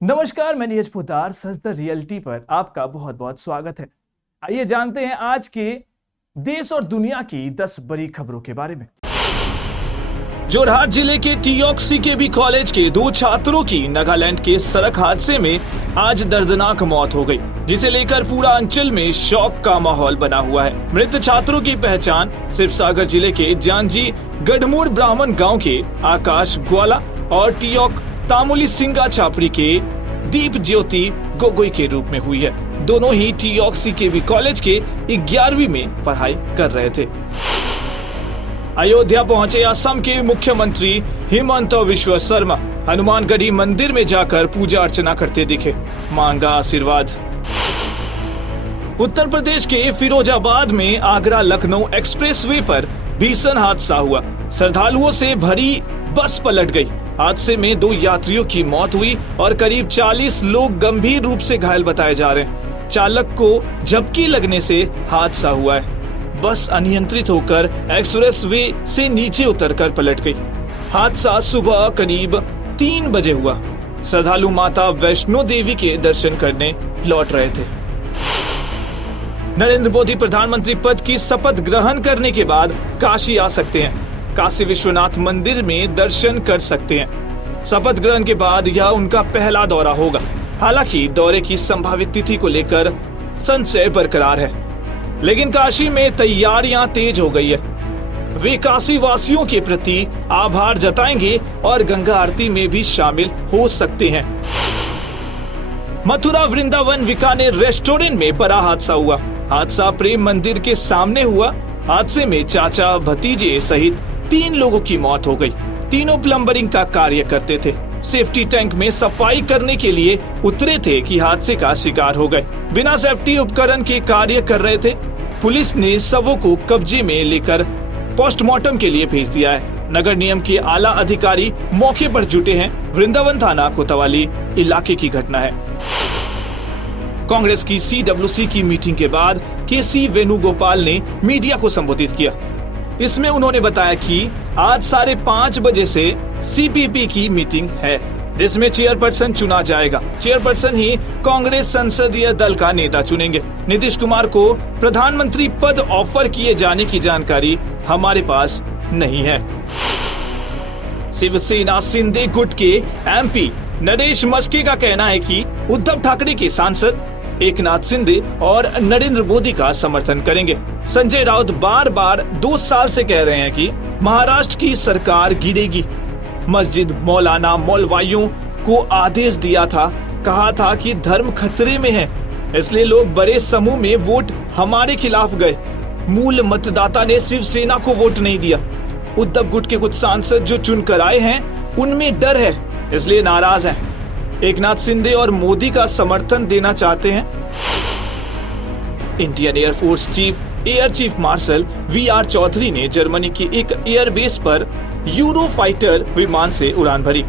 नमस्कार, मैं नीरज पोद्दार। सच the reality पर आपका बहुत बहुत स्वागत है। आइए जानते हैं आज के देश और दुनिया की 10 बड़ी खबरों के बारे में। जोरहाट जिले के टीओक्सीकेबी कॉलेज के 2 छात्रों की नागालैंड के सड़क हादसे में आज दर्दनाक मौत हो गई, जिसे लेकर पूरा अंचल में शौक का माहौल बना हुआ है। मृत छात्रों की पहचान शिवसागर जिले के जानजी गढ़मुड़ ब्राह्मण गांव के आकाश ग्वाला और टीओक तामुली सिंगा छापड़ी के दीप ज्योति गोगोई के रूप में हुई है। दोनों ही टीओक्सीकेबी कॉलेज के 11वीं में पढ़ाई कर रहे थे। अयोध्या पहुंचे असम के मुख्यमंत्री हिमंत बिस्वा शर्मा हनुमानगढ़ी मंदिर में जाकर पूजा अर्चना करते दिखे, मांगा आशीर्वाद। उत्तर प्रदेश के फिरोजाबाद में आगरा लखनऊ एक्सप्रेसवे पर भीषण हादसा हुआ। श्रद्धालुओं से भरी बस पलट गई। हादसे में 2 यात्रियों की मौत हुई और करीब 40 लोग गंभीर रूप से घायल बताए जा रहे हैं। चालक को झपकी लगने से हादसा हुआ है। बस अनियंत्रित होकर एक्सप्रेसवे से नीचे उतरकर पलट गई। हादसा सुबह करीब 3 बजे हुआ। श्रद्धालु माता वैष्णो देवी के दर्शन करने लौट रहे थे। नरेंद्र मोदी प्रधानमंत्री पद की शपथ ग्रहण करने के बाद काशी आ सकते हैं। काशी विश्वनाथ मंदिर में दर्शन कर सकते हैं। शपथ ग्रहण के बाद यह उनका पहला दौरा होगा। हालांकि दौरे की संभावित तिथि को लेकर संशय बरकरार है, लेकिन काशी में तैयारियां तेज हो गई है। वे काशी वासियों के प्रति आभार जताएंगे और गंगा आरती में भी शामिल हो सकते हैं। मथुरा वृंदावन बीकानेर रेस्टोरेंट में बड़ा हादसा हुआ। हादसा प्रेम मंदिर के सामने हुआ। हादसे में चाचा भतीजे सहित 3 लोगों की मौत हो गई। तीनों प्लम्बरिंग का कार्य करते थे। सेफ्टी टैंक में सफाई करने के लिए उतरे थे कि हादसे का शिकार हो गए। बिना सेफ्टी उपकरण के कार्य कर रहे थे। पुलिस ने शवों को कब्जे में लेकर पोस्टमार्टम के लिए भेज दिया है। नगर निगम के आला अधिकारी मौके पर जुटे हैं। वृंदावन थाना कोतवाली इलाके की घटना है। कांग्रेस की CWC की मीटिंग के बाद KC वेणुगोपाल ने मीडिया को संबोधित किया। इसमें उन्होंने बताया कि आज 5:30 बजे से CPP की मीटिंग है, जिसमें चेयरपर्सन चुना जाएगा। चेयरपर्सन ही कांग्रेस संसदीय दल का नेता चुनेंगे। नीतीश कुमार को प्रधानमंत्री पद ऑफर किए जाने की जानकारी हमारे पास नहीं है। शिवसेना शिंदे गुट के MP नरेश मस्के का कहना है कि उद्धव ठाकरे के सांसद एकनाथ शिंदे और नरेंद्र मोदी का समर्थन करेंगे। संजय राउत बार बार 2 साल से कह रहे हैं कि महाराष्ट्र की सरकार गिरेगी। मस्जिद मौलाना मौलवाइयों को आदेश दिया था, कहा था कि धर्म खतरे में है, इसलिए लोग बड़े समूह में वोट हमारे खिलाफ गए। मूल मतदाता ने शिवसेना को वोट नहीं दिया। उद्धव गुट के कुछ सांसद जो चुनकर आए हैं, उनमें डर है, इसलिए नाराज हैं। एकनाथ शिंदे और मोदी का समर्थन देना चाहते हैं। Indian air force chief air chief marshal VR Chaudhary ने जर्मनी की एक एयरबेस पर यूरोफाइटर विमान से उड़ान भरी।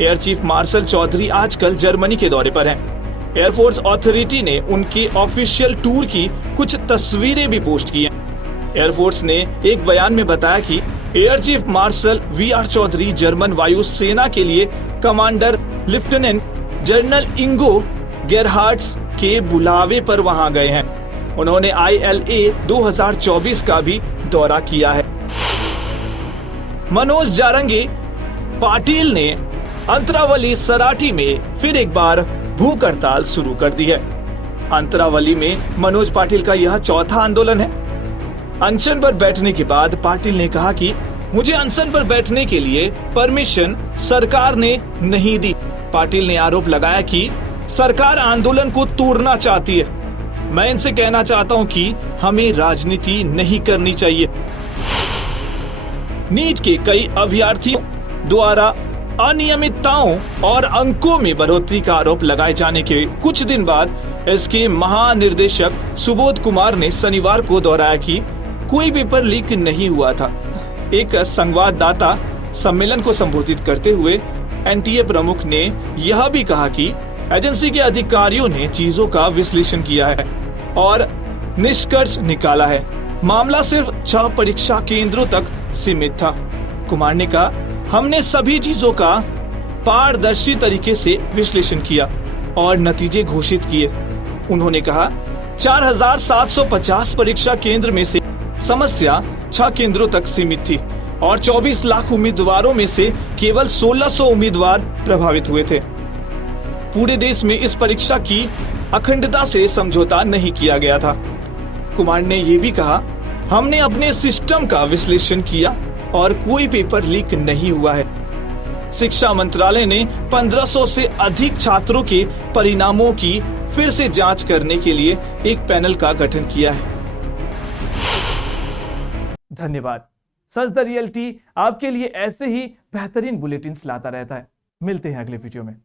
एयर चीफ मार्शल चौधरी आजकल जर्मनी के दौरे पर हैं। एयरफोर्स अथॉरिटी ने उनके ऑफिशियल टूर की कुछ तस्वीरें भी पोस्ट की हैं। एयरफोर्स ने एक बयान में बताया कि air chief marshal VR Chaudhary German वायु सेना के लिए commander lieutenant general Ingo Gerhartz के बुलावे पर वहां गए हैं। उन्होंने ILA 2024 का भी दौरा किया है। मनोज जारंगी पाटिल ने अंतरावली सराठी में फिर एक बार भूख हड़ताल शुरू कर दी है। अंतरावली में मनोज पाटिल का यह 4था आंदोलन है। अनशन पर बैठने के बाद पाटिल ने कहा कि मुझे अनशन पर बैठने के लिए परमिशन सरकार ने नहीं दी। पाटिल ने आरोप लगाया कि सरकार आंदोलन को तोड़ना चाहती है। मैं इनसे कहना चाहता हूं कि हमें राजनीति नहीं करनी चाहिए। नीट के कई अभ्यर्थियों द्वारा अनियमितताओं और अंकों में बढ़ोतरी का आरोप लगाए जाने के कुछ दिन बाद इसके महानिर्देशक सुबोध कुमार ने शनिवार को दोहराया कि कोई पेपर लीक नहीं हुआ था। एक संवाददाता सम्मेलन को संबोधित करते हुए NTA प्रमुख ने यह भी कहा कि एजेंसी के अधिकारियों ने चीजों का विश्लेषण किया है और निष्कर्ष निकाला है। मामला सिर्फ 6 परीक्षा केंद्रों तक सीमित था। कुमार ने कहा, हमने सभी चीजों का पारदर्शी तरीके से विश्लेषण किया और नतीजे घोषित किए। उन्होंने कहा 4750 परीक्षा केंद्र में से समस्या 6 केंद्रों तक सीमित थी और 24 लाख उम्मीदवारों में से केवल 1600 उम्मीदवार प्रभावित हुए थे। पूरे देश में इस परीक्षा की अखंडता से समझौता नहीं किया गया था। कुमार ने यह भी कहा, हमने अपने सिस्टम का विश्लेषण किया और कोई पेपर लीक नहीं हुआ है। शिक्षा मंत्रालय ने 1500 से अधिक छात्रों के परिणामों की फिर से जांच करने के लिए एक पैनल का गठन किया है। धन्यवाद। सच द रियलिटी आपके लिए ऐसे ही बेहतरीन बुलेटिन्स लाता रहता है। मिलते हैं अगले वीडियो में।